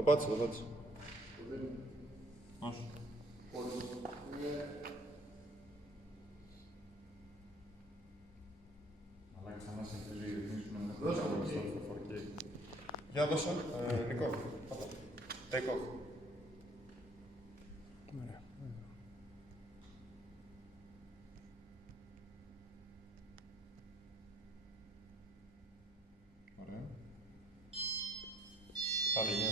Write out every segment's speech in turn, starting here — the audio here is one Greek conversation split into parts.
Το πάτησε, το πάτησε. Όχι. Αλλά ξανά συνεχίζει οι ρυθμίσεις που να μην έχουν στο 4K. Για δώσε, Νικό. Take off. Ωραία. Ωραία. Άντε, γεια.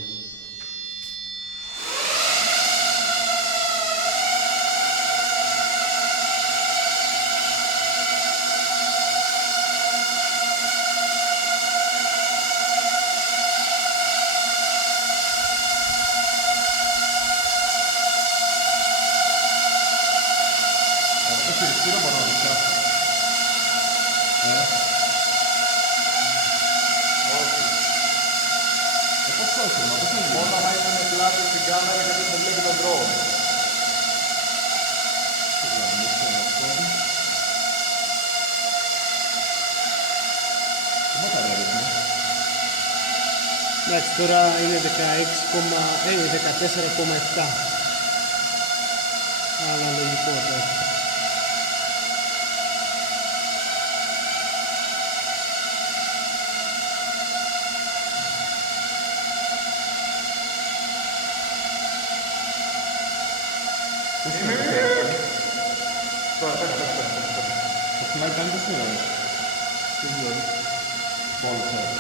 Μόνο να είναι πλάτη στην κάμερα γιατί δεν βλέπει τον drone. Τι μπαταρία ρίχνει? Εντάξει, τώρα είναι 14,7. Αλλά λογικό τώρα. Το φλάκι κάνει πόσο ώρα? Τι δηλαδή? Πόλος ώρα.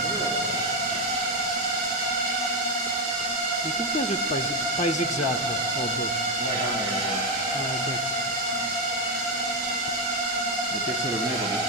Γιατί βγάζει ότι πάει ζυγζάκο, όντως. Ναι, κάνε. Α, εντάξει. Γιατί εξερευνεύονται.